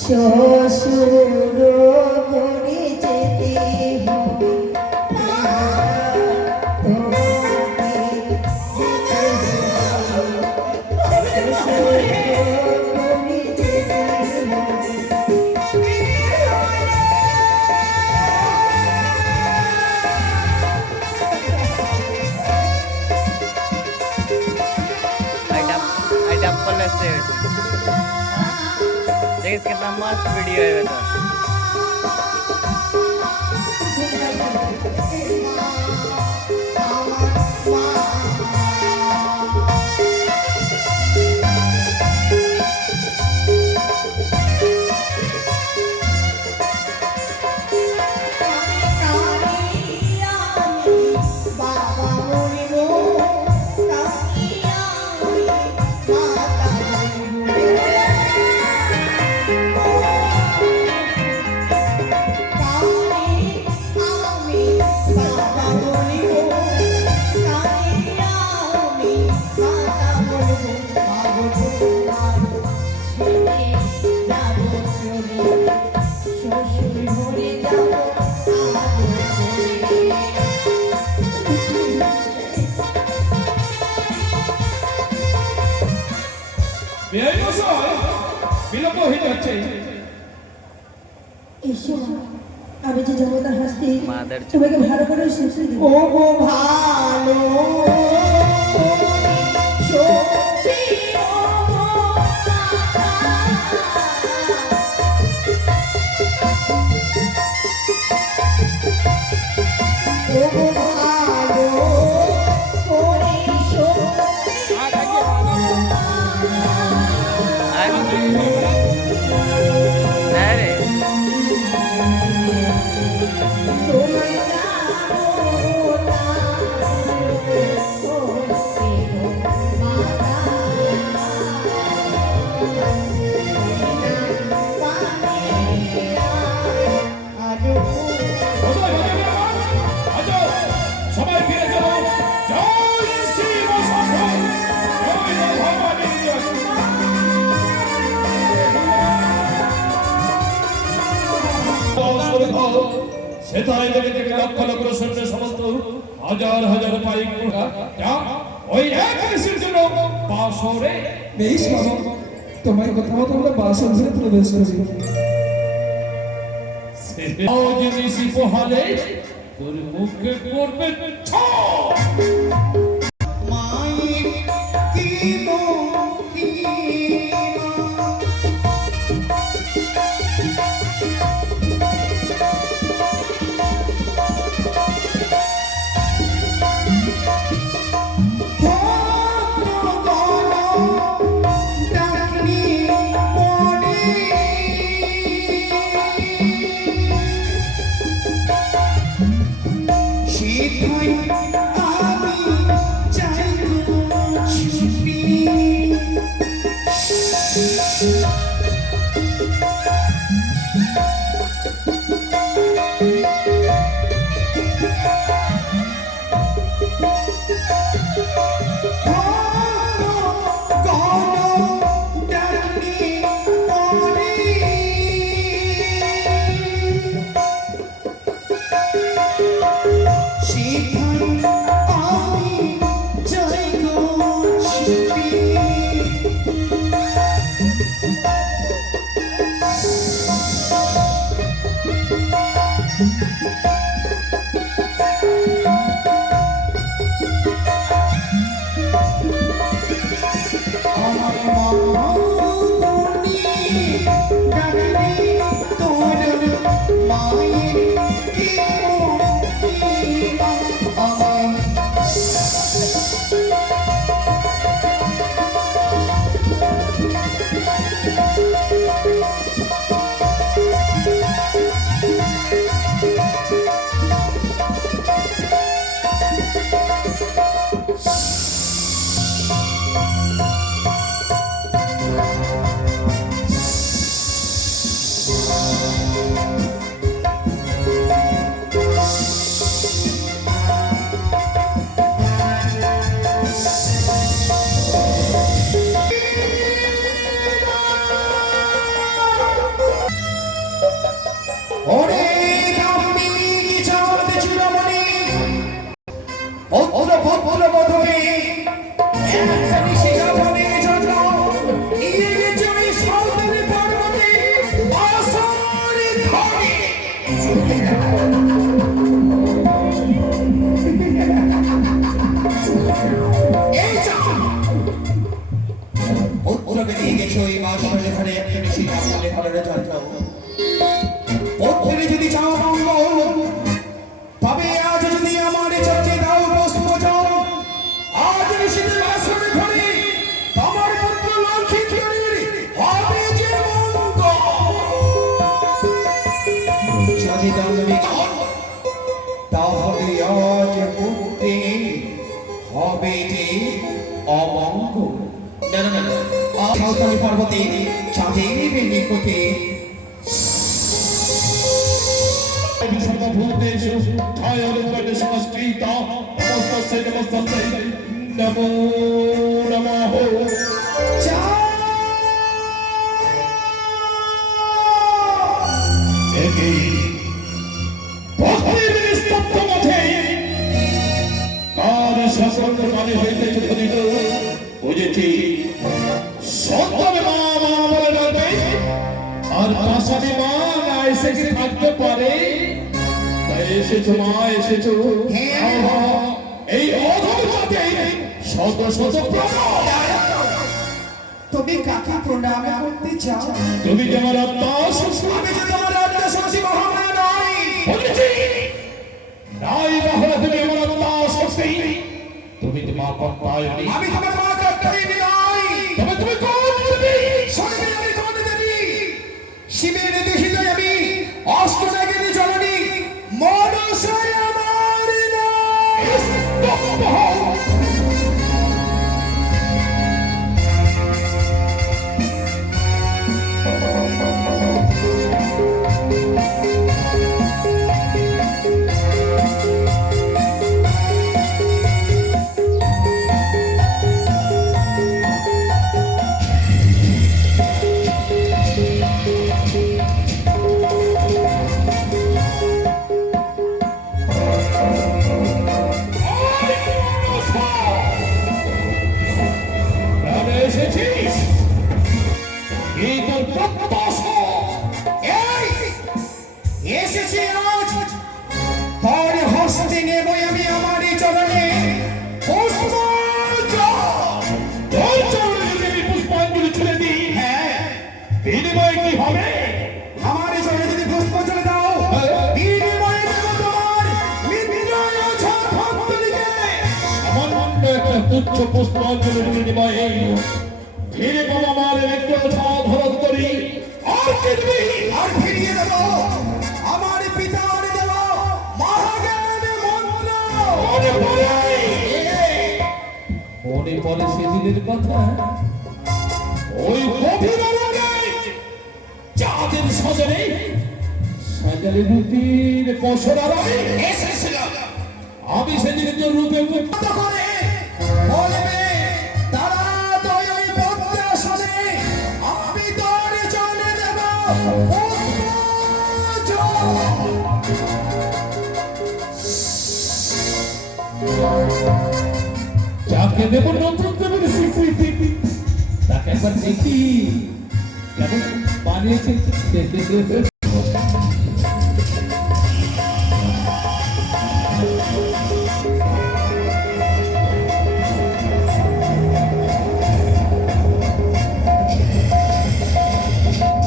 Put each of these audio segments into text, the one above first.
শ্বশুর ঘরে যেতে হবে देखिए कितना मस्त वीडियो है तो আমি যে জগতার হাসতে তোমাকে ভালো করে শেষে দিব ও গো ভালো সেটাই দেখে লক্ষ লক্ষ সৈন্য সমস্ত হাজার হাজার পাইক ওই এক দেশের জন্য বাসরে বেশ বাবা তোমার কথা মতো আমরা বাসরে প্রবেশ করি জিনিস পোহালে তোর মুখে করবে She তোকে নিয়ে গেছে ওই বাসনের ঘরে একটা বেশি বাসনের ঘরের জন্য পত্রে যদি চাও মঙ্গল তবে আজ যদি আমার চোখে দাও পুষ্পজল আজ নিশিতে বাসনের ঘরে তোমার পুত্র লক্ষ্মীর হবে যে মঙ্গল যদি দানবী তাহলে আজ পুত্রে হবে যে অমঙ্গল না না না সাঁওতালি পর্বতে চাঁদের নিকটে সর্বভূতেষু ছায়ারূপেণ সংস্কৃতা নমস্তস্যৈ নমস্তস্যৈ নমো নমঃ একই ভক্তির নিস্তব্ধ মধ্যে কার শাসন কানে হইতেছে ধ্বনিত বুঝেছি সন্তান মা মা বলে ডাকবে আর পাশানে মা না এসে কি থাকতে পারে তাই এসেছো মা এসেছো এই অধম জাতি শত শত প্রণাম তুমি কাকে প্রণাম করতে চাও তুমি যে আমার আত্মা আমি যে তোমার আত্মা শক্তি মহামায়া নই বলেছি নাই বাহরা তুমি আমার আত্মা শক্তি তুমি তো মা কর্তায়নি আমি তোমার মা কাত্তায়নি নই তবে তুমি কোন দেবী শুনবে আমি কোন দেবী শিবের দেহিতে আমি অষ্টনাগিনী জননী মনসায় আমার নাম স্তব্ধ হও। প্রাণে এসেছিস এই তোর প্রত্যাশা এই এসেছি আজ তোর হস্তে নেব আমি আমার এই চরণে পুষ্প তোর চরণে যদি আমি পুষ্পাঞ্জলি ছুড়ে দিই হ্যাঁ বিনিময়ে কি হবে আমার এই চরণে যদি পুষ্প চলে দাও বিনিময়ে দেব তোমার মৃত্যুঞ্জয় ভক্তদিকে সামান্য একটা তুচ্ছ পুষ্পাঞ্জলির বিনিময়ে ফিরে পাবো আমার একটু ধরত্তরি আর কি দিবি আর ফিরিয়ে দেব আমার পিতার দেব মহাজ্ঞান মন্ত্র মনে পড়ে মনে পড়ে সেদিনের কথা ওই গভীর অরণ্যে চাঁদের সজনে সাজালে রূপীর পশরার আমি এসেছিলাম আমি সেদিন তোর রূপে মুক্ত করে বলবে তারা দয় ওই পদ্মাসনে আমি তোর চলে দেব যাকে দেব নতুন দেবের স্বীকৃতি তাকে একবার দেখি কেমন বানিয়েছে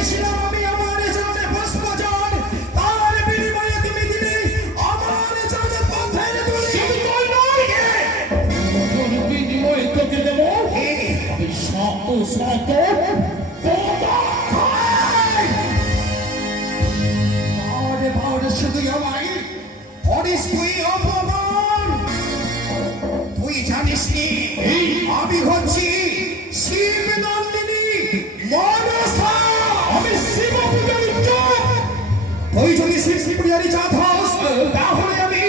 ছিলাম আমি আমার চরণে পুষ্পজল তার বিনিময়ে তুমি দিলে আমার চরণে পথের ধুলি তোর বিনিময়ে তোকে দেব আমি শত শত আরে বাউরে শুধু আমায় করিস তুই অপমান তুই জানিস নি আমি হচ্ছি শিব নন্দিনী মনসা আমি শিব পূজারি চোখ তুই যদি শিব পূজারি চাঁদ হস তাহলে আমি